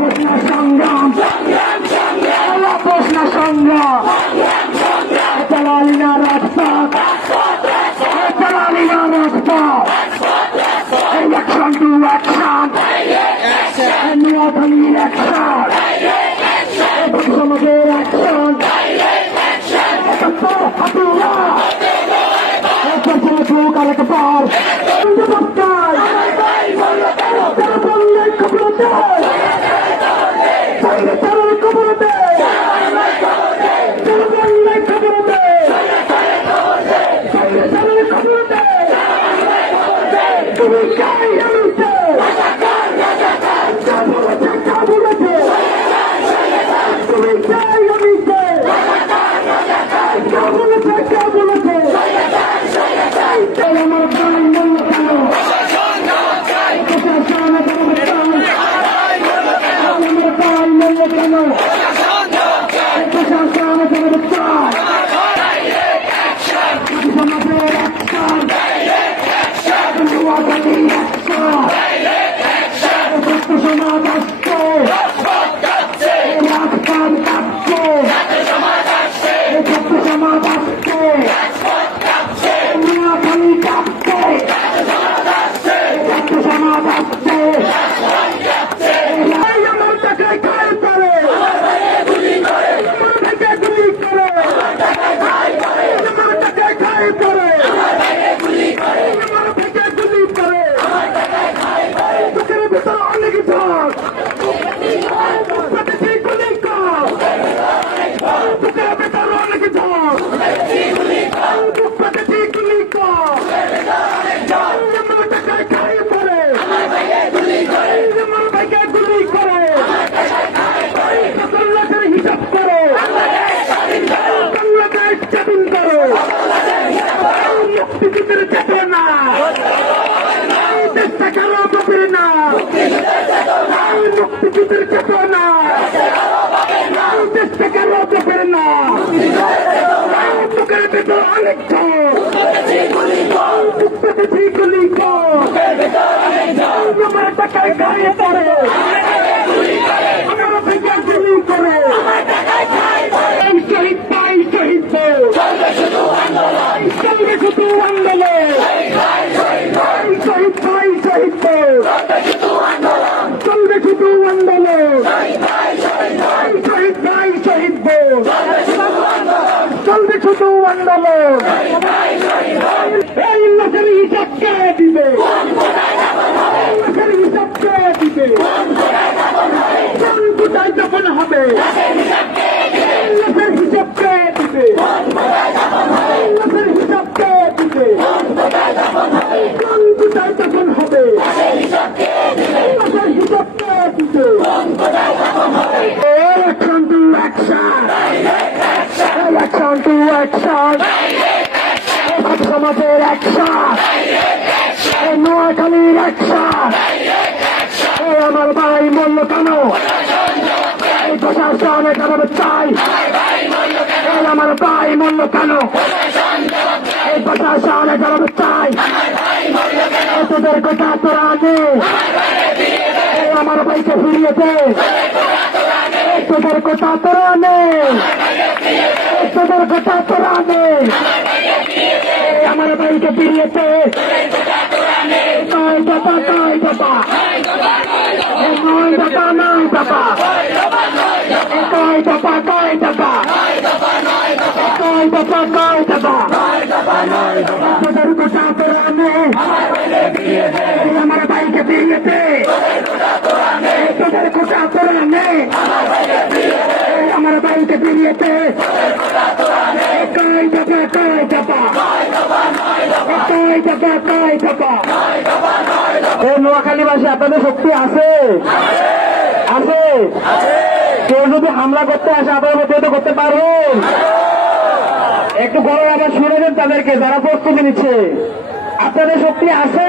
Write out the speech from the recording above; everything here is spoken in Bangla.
প্রশ্ন সংগ্রাম। এলা প্রশ্ন সংগ্রাম। চালালি রাজপথ। চালালি রাজপথ। Election to action we got you. চেষ্টা পাবে না মুক্তিযুদ্ধের চেতনা চেষ্টা করো পাবে না মুখের ভেতর অনেক গুলি টাকায় গায়ে পড়ে শুধু আন্দোলন লোকের হিসাব কে দিবে? হিসাব কে দিবে? কোথায় যখন হবে লোকের হিসাব কে দিবে লোকের হিসাব কে দিবে কোন কোথায় যখন হবে লোকের হিসাব কে দিবে Election to action! To action! সমাজের অ্যাকশন নোয়াখালীর অ্যাকশন এই আমার ভাই মূল্য কেন এই প্রশাসনে জবাব চাই এই আমার ভাই মূল্য কেন এই প্রশাসনে জবাব চাই এই তোদের কথা তোরা নে আমার ভাইকে ফিরিয়ে দে কথা তোরা নে এই তোদের কথা তোরা নে এই আমার ভাইকে ফিরিয়ে দে নয় বাবা নয় বাবা নয় বাবা নয় বাবা নয় বাবা নয় বাবা নয় বাবা নয় বাবা তোদের তোরা নে আমার ভাইকে ফিরিয়ে দে তোদের কথা তোরা নে এই আমার ভাইকে ফিরিয়ে দে কয় বাসী নোয়াখালীবাসী আপনাদের শক্তি আছে? আছে? কেউ যদি হামলা করতে আসে, আপনারা প্রতিহত করতে পারবেন। একটু গরম আবার শুনে তাদেরকে, যারা প্রস্তুতি নিচ্ছে। আপনাদের শক্তি আছে?